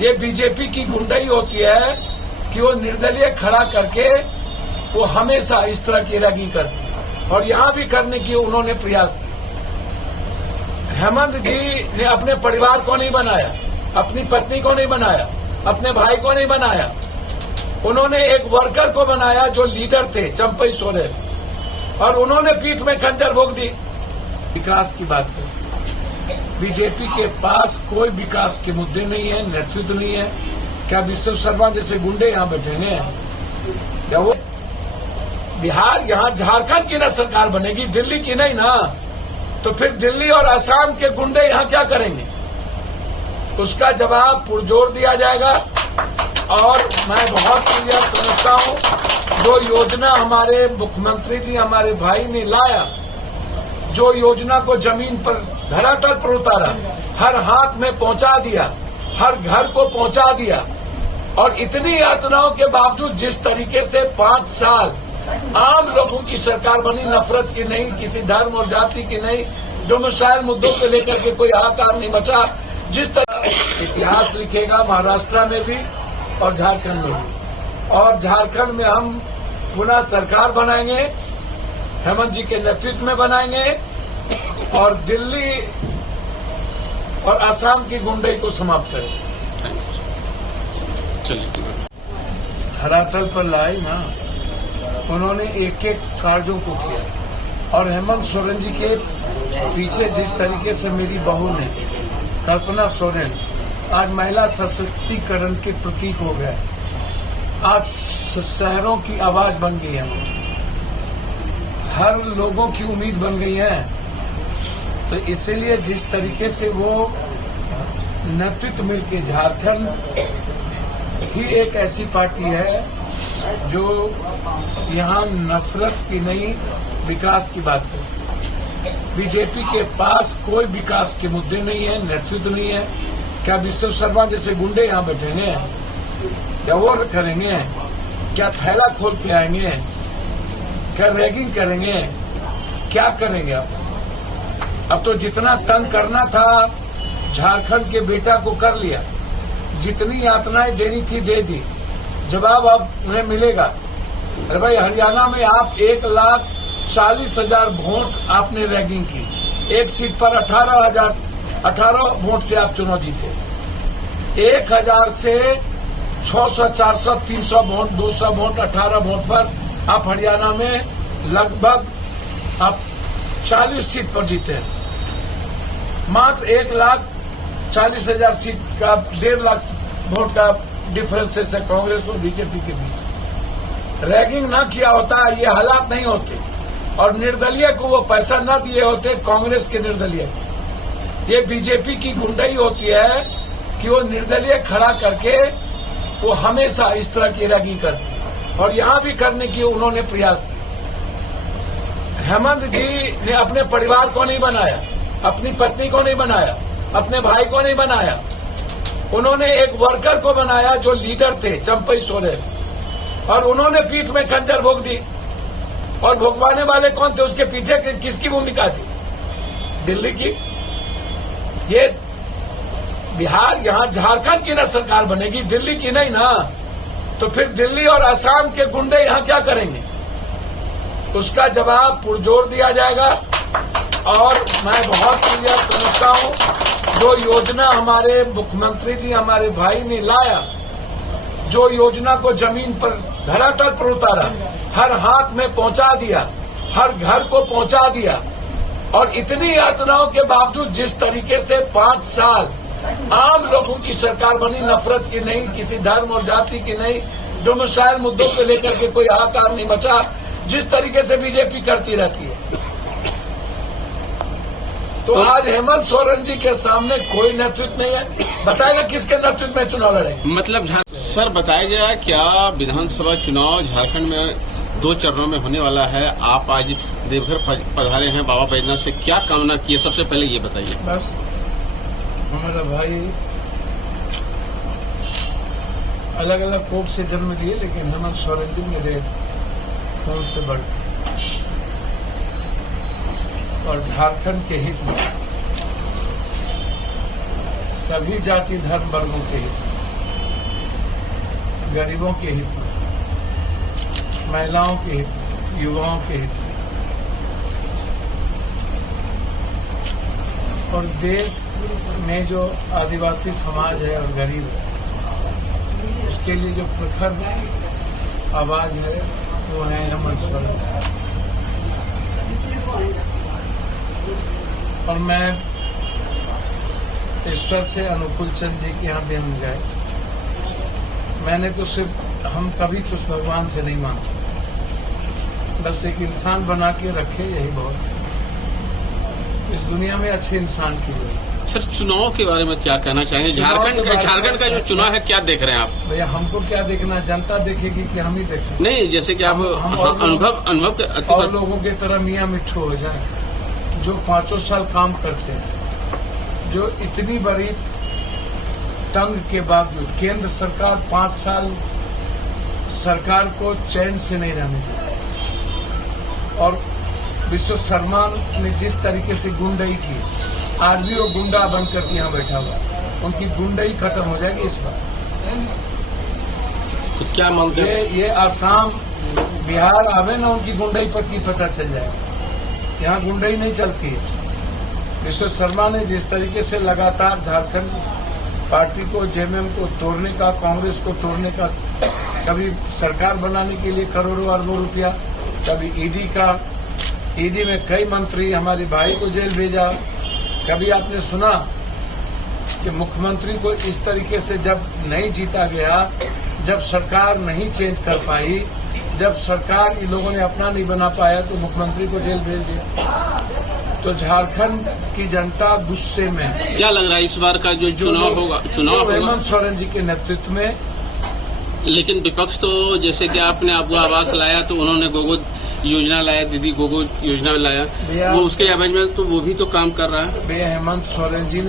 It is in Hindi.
ये बीजेपी की गुंडाई होती है कि वो निर्दलीय खड़ा करके वो हमेशा इस तरह की रैगिंग करती है और यहां भी करने की उन्होंने प्रयास किया। हेमंत जी ने अपने परिवार को नहीं बनाया, अपनी पत्नी को नहीं बनाया, अपने भाई को नहीं बनाया, उन्होंने एक वर्कर को बनाया जो लीडर थे चंपई सोरेन, और उन्होंने पीठ में खंजर भोग दी। विकास की बात करें, बीजेपी के पास कोई विकास के मुद्दे नहीं है, नेतृत्व नहीं है। क्या विश्व शर्मा जैसे गुंडे यहां बैठेंगे? क्या वो बिहार, यहां झारखंड की ना सरकार बनेगी, दिल्ली की नहीं ना, तो फिर दिल्ली और असम के गुंडे यहां क्या करेंगे? उसका जवाब पुरजोर दिया जाएगा। और मैं बहुत यह समझता हूं, जो योजना हमारे मुख्यमंत्री जी, हमारे भाई ने लाया, जो योजना को जमीन पर, धरातल पर उतारा, हर हाथ में पहुंचा दिया, हर घर को पहुंचा दिया, और इतनी यातनाओं के बावजूद जिस तरीके से 5 साल आम लोगों की सरकार बनी, नफरत की नहीं, किसी धर्म और जाति की नहीं, जो मसाइल मुद्दों को लेकर के कोई हाहाकार नहीं मचा, जिस तरह इतिहास लिखेगा महाराष्ट्र में भी और झारखंड में भी। और झारखंड में हम पुनः सरकार बनाएंगे, हेमंत जी के नेतृत्व में बनाएंगे, और दिल्ली और असम की गुंडई को समाप्त करेंगे। चलिए, धरातल पर लाई ना, उन्होंने एक एक कार्यों को किया। और हेमंत सोरेन जी के पीछे जिस तरीके से मेरी बहू ने, कल्पना सोरेन, आज महिला सशक्तिकरण के प्रतीक हो गए, आज शहरों की आवाज बन गई है, हर लोगों की उम्मीद बन गई है। तो इसीलिए जिस तरीके से वो नेतृत्व मिलकर, झारखंड ही एक ऐसी पार्टी है जो यहाँ नफरत की नहीं, विकास की बात करे। बीजेपी के पास कोई विकास के मुद्दे नहीं है, नेतृत्व नहीं है। क्या विश्व शर्मा जैसे गुंडे यहाँ बैठेंगे? क्या वो करेंगे? क्या थैला खोल के आएंगे? क्या रैगिंग करेंगे? क्या करेंगे? अब तो जितना तंग करना था झारखंड के बेटा को कर लिया, जितनी यातनाएं देनी थी दे दी, जवाब अब उन्हें मिलेगा। अरे भाई, हरियाणा में आप 1,40,000 वोट आपने रैगिंग की, एक सीट पर 18 वोट से आप चुनाव जीते। 1,000 से 600, 400, 300 वोट, 200 वोट, 18 वोट पर आप हरियाणा में लगभग आप 40 सीट पर जीते हैं। मात्र 1,40,000 सीट का 1.5 लाख वोट का डिफरेंस है कांग्रेस और बीजेपी के बीच। रैगिंग ना किया होता ये हालात नहीं होते, और निर्दलीय को वो पैसा न दिए होते, कांग्रेस के निर्दलीय। ये बीजेपी की गुंडाई होती है कि वो निर्दलीय खड़ा करके वो हमेशा इस तरह की रैगिंग करती है, और यहां भी करने की उन्होंने प्रयास किया। हेमंत जी ने अपने परिवार को नहीं बनाया, अपनी पत्नी को नहीं बनाया, अपने भाई को नहीं बनाया, उन्होंने एक वर्कर को बनाया जो लीडर थे चंपई सोरेन, और उन्होंने पीठ में खंजर भोग दी। और भोगवाने वाले कौन थे? उसके पीछे किसकी भूमिका थी? दिल्ली की। ये बिहार, यहां झारखंड की ना सरकार बनेगी, दिल्ली की नहीं ना, तो फिर दिल्ली और असम के गुंडे यहां क्या करेंगे? उसका जवाब पुरजोर दिया जाएगा। और मैं बहुत यह समझता हूं, जो योजना हमारे मुख्यमंत्री जी, हमारे भाई ने लाया, जो योजना को जमीन पर, धरातल पर उतारा, हर हाथ में पहुंचा दिया, हर घर को पहुंचा दिया, और इतनी यातनाओं के बावजूद जिस तरीके से 5 साल आम लोगों की सरकार बनी, नफरत की नहीं, किसी धर्म और जाति की नहीं, जो मसाइल मुद्दों को लेकर के कोई हाहाकार नहीं मचा, जिस तरीके से बीजेपी करती रहती है। तो आज हेमंत सोरेन जी के सामने कोई नेतृत्व नहीं है। बताएगा किसके नेतृत्व में चुनाव लड़ेंगे? मतलब सर बताया जाए, क्या विधानसभा चुनाव झारखंड में 2 चरणों में होने वाला है? आप आज देवघर पधारे हैं बाबा बैजनाथ से, क्या कामना की है? सबसे पहले ये बताइए। बस हमारा भाई अलग अलग कोख से जन्म लिए, लेकिन हेमंत सोरेन जी मेरे खून से बढ़, और झारखंड के हित में, सभी जाति धर्म वर्गों के हित में गरीबों के हित में, महिलाओं के हित में, युवाओं के हित में और देश में जो आदिवासी समाज है और गरीब है उसके लिए जो प्रखर आवाज है वो है हेमंत सोरेन। और मैं ईश्वर से अनुकूल चंद जी के यहाँ भी हम गए। मैंने तो सिर्फ हम कभी कुछ भगवान से नहीं मांगे, बस एक इंसान बना के रखे यही बहुत है। इस दुनिया में अच्छे इंसान की जरूरत है। सर, चुनाव के बारे में क्या कहना चाहेंगे? झारखंड का जो चुनाव है क्या देख रहे हैं आप? भैया हमको क्या देखना, जनता देखेगी कि हम ही देखें? नहीं, जैसे कि आप अनुभव के और लोगों की तरह मियाँ मिट्ठू हो जाए, जो 5 साल काम करते हैं, जो इतनी बड़ी तंग के बावजूद केंद्र सरकार 5 साल सरकार को चैन से नहीं रहने दी और विश्व शर्मा ने जिस तरीके से गुंडई की, आज भी वो गुंडा बन करके यहाँ बैठा हुआ, उनकी गुंडई खत्म हो जाएगी इस बार। तो क्या मांगते हैं? ये आसाम बिहार आवे ना, उनकी गुंडई की पता चल जाएगा। यहाँ गुंडई नहीं चलती है। विश्व शर्मा ने जिस तरीके से लगातार झारखंड पार्टी को, जेएमएम को तोड़ने का, कांग्रेस को तोड़ने का, कभी सरकार बनाने के लिए करोड़ों अरबों रुपया, कभी ईडी में कई मंत्री, हमारे भाई को जेल भेजा। कभी आपने सुना कि मुख्यमंत्री को इस तरीके से जब नहीं जीता गया, जब सरकार नहीं चेंज कर पाई, जब सरकार इन लोगों ने अपना नहीं बना पाया तो मुख्यमंत्री को जेल भेज दिया। तो झारखंड की जनता गुस्से में है। क्या लग रहा है इस बार का जो चुनाव होगा हेमंत सोरेन जी के नेतृत्व में? लेकिन विपक्ष तो जैसे कि आपने आपको आवास लाया तो उन्होंने गोगो योजना लाया, दीदी गोगो योजना लाया, वो उसके एवज में तो वो भी तो काम कर रहा है। हेमंत सोरेन जी ने